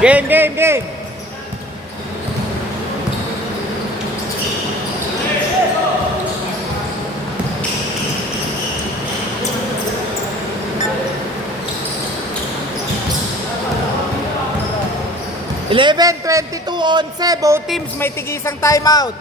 Game, game, game. Eleven, 22, 11, both teams may tigisang timeout.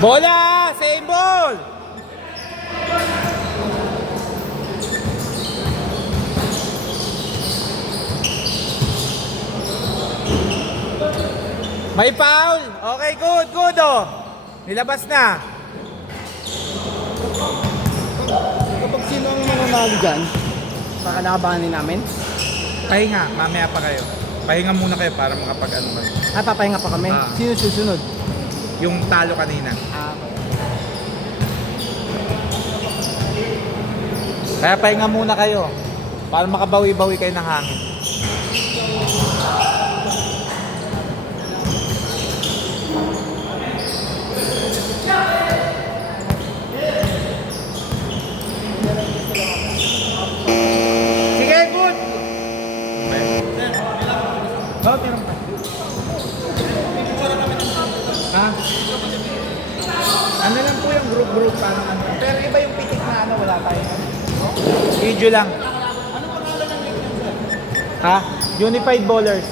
Bola! Same ball! May foul! Okay, good, good oh! Nilabas na! Kapag sino ang mananalo dyan, pakalakabanin namin. Pahinga, mamaya pa kayo. Pahinga muna kayo para makapag-ano kayo. Ah, papahinga pa kami. Ah. Sino susunod? Yung talo kanina. Ah, Kaya pahinga muna kayo para makabawi-bawi kayo ng hangin. Sige, good! Oh, meron pa. Ha? Ano lang po yung group parang ano. Pero iba yung pitik na ano, wala tayo. Video lang. Ha? Unified Bowlers.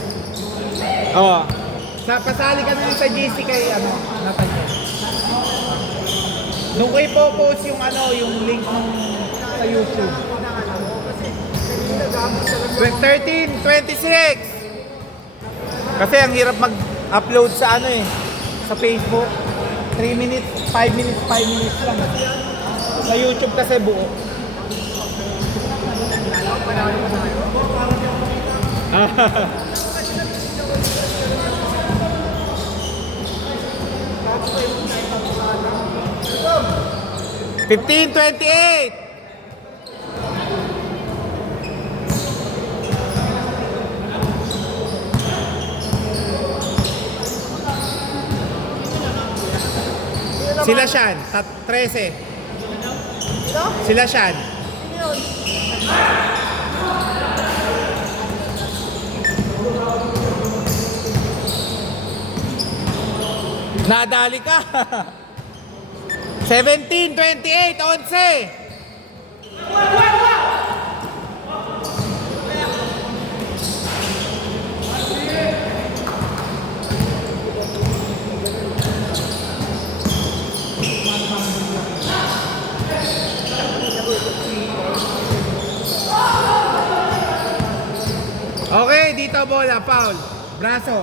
Oo. Pasali ka na sa GC kay ano, Nathaniel. Nung ko ipopost yung ano, yung link nung sa YouTube. 13, 26. Kasi ang hirap mag-upload sa ano eh, sa Facebook. 3 minutes, 5 minutes, 5 minutes lang. Sa YouTube kasi buo. $15, 28. Sila Shan, 13. Sila Shan. Nadali ka. 17, 28, 11. Okay, dito bola, foul. Braso.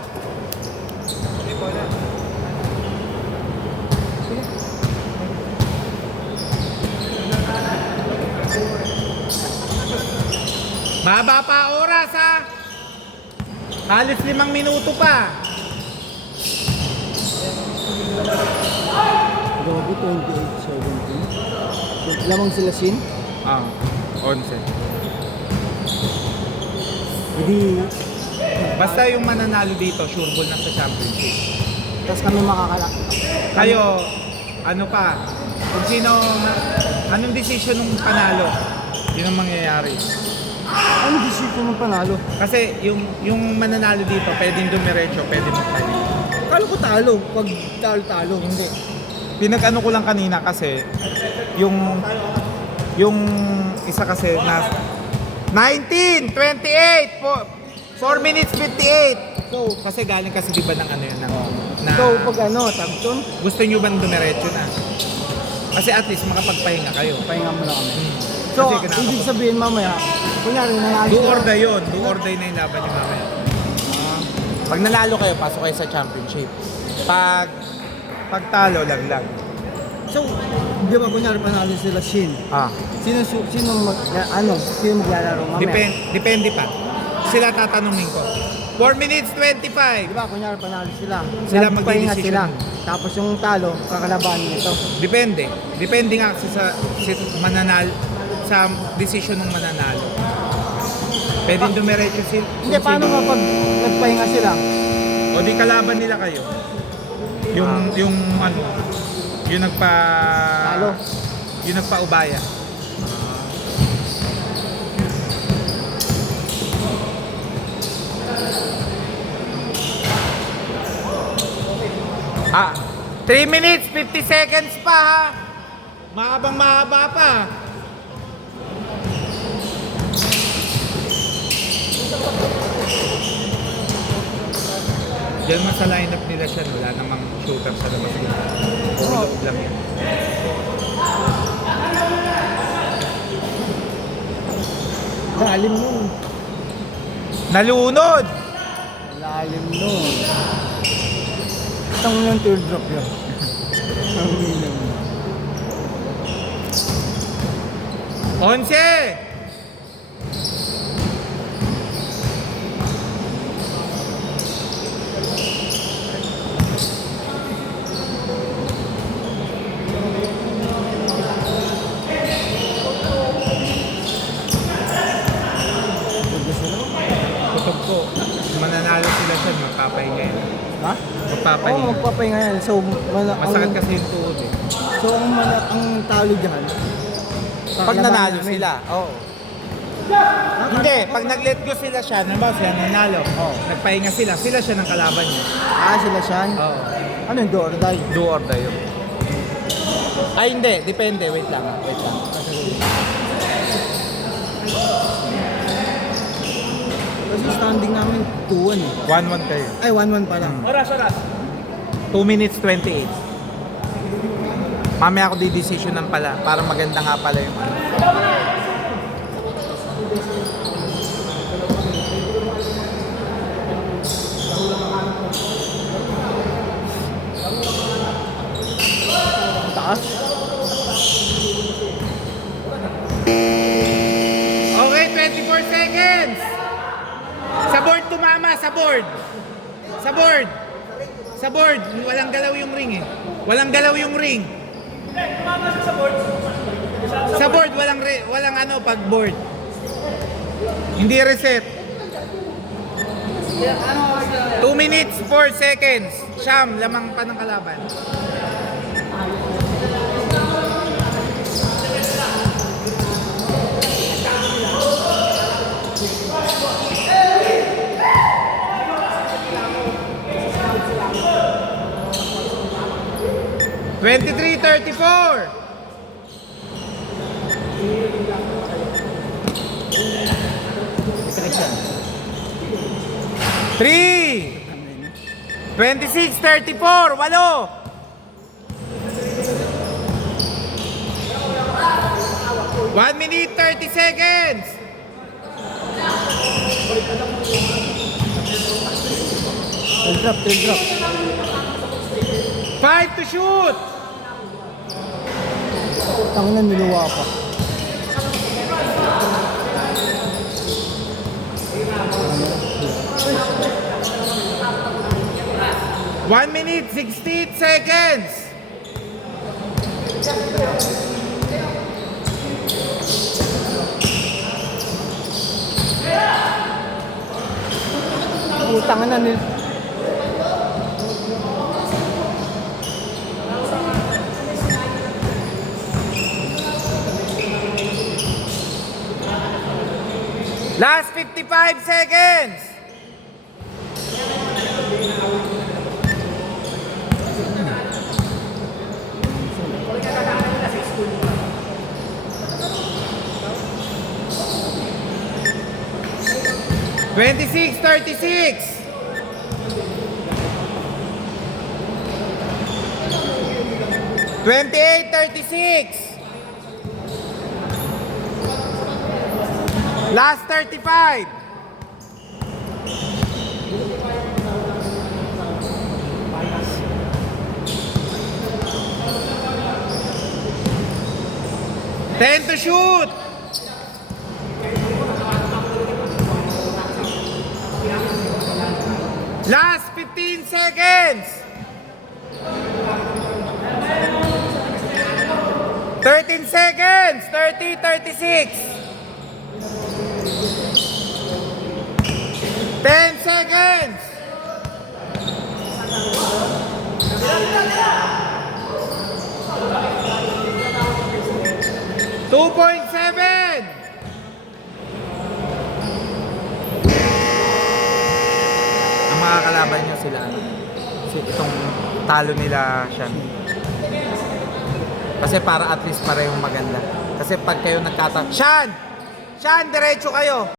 Baba pa oras ha. Halos 5 minuto pa. Gobi 28-17. Lamang sila Sin. 11. Hindi. Basta yung mananalo dito, sure ball na sa championship. Tapos kami makakala. Kayo, ano pa? Kung sino, anong decision ng panalo? Yun ang mangyayari. Ano decision ng panalo? Kasi yung mananalo dito, pwedeng dumiretso, pwedeng magpahinga. Akala ko talo. Pag talo-talo. Hindi. Pinag-ano ko lang kanina kasi yung isa kasi na 19, 28, 4 minutes 58. So, Kasi galing kasi di ba ng ano yun, na so pag ano, Tabton, gusto nyo ba dumiretso na? Kasi at least makapagpahinga kayo. pahinga mo na kami. So, Kasi kinakapag- ibig sabihin mamaya, kunyari nanalo Do sila. or die yun. Do or die na yung laban nyo mamaya. Pag nanalo kayo, pasok kayo sa championship. Pag Pag talo, laglag. So, di ba kunyari panalo sila Shin? Ah. Sino maglalaro mamaya? Depende pa. Sila tatanungin ko. 4 minutes 25. Di ba kunyari panalo sila? Sila Nagpahinga magdidesisyon. sila. Tapos yung talo, kakalabahan nito. Depende. Depende nga kasi sa mananalo, sa decision ng mananalo. Pwedeng dumiretso sila. Hindi, paano kapag nagpahinga sila? O di kalaban nila kayo. Yung ano, yung Talo. yung nagpaubaya. Ah, 3 minutes 50 seconds pa ha. Mahabang mahaba pa. Diyan man sa lineup nila siya, wala namang shooter sa labas dito. Puro loob lang yan. Lalim nun. Nalunod! Lalim nun. Itang yung teardrop yun. Ang ilang. 11! Kutob ko, mananalo sila siya, magpapahinga yan. Ha? Magpapahinga. Oo, magpapahinga yan. So, Masakit kasi yung tuhod eh. So, ang talo dyan, Pag kakalabahan nanalo namin. sila, oo. Hindi, pag nag-let go sila siya, naman sila nanalo. Oo. Nagpahinga sila siya ng kalaban niya. Sila siya. Oo. Ano yung do or die? Do or die yun. Ay hindi, depende. Wait lang. Kasi standing namin 2-1 eh. 1-1 kayo. Ay, 1-1 pa lang. Oras. 2 minutes 28. Mamaya ako di-decision ng pala para maganda nga pala yung ano. Taas. Okay, 24 seconds. Sa board tumama, sa board. Sa board. Sa board, walang galaw yung ring eh. Walang galaw yung ring. Sa board, walang ano pag board. Hindi reset. 2 minutes 4 seconds. Siyam, lamang pa ng kalaban. Twenty-three, 34. Three. 26, 34. Walo. 1 minute, 30 seconds. Tail drop. 5 to shoot. Tangan na niluwa pa. One minute, 16 seconds. Tangan na nil... Last 55 seconds. Twenty-six, 36. Twenty-eight, 36. Last 35. 10 to shoot! Last 15 seconds! 13 seconds! 30, 36! 10 seconds! 2.7! Ang mga kalaban nyo sila, itong talo nila siya. Kasi para at least parehong maganda. Kasi pag kayo nagkata... Shan! Shan, diretso kayo!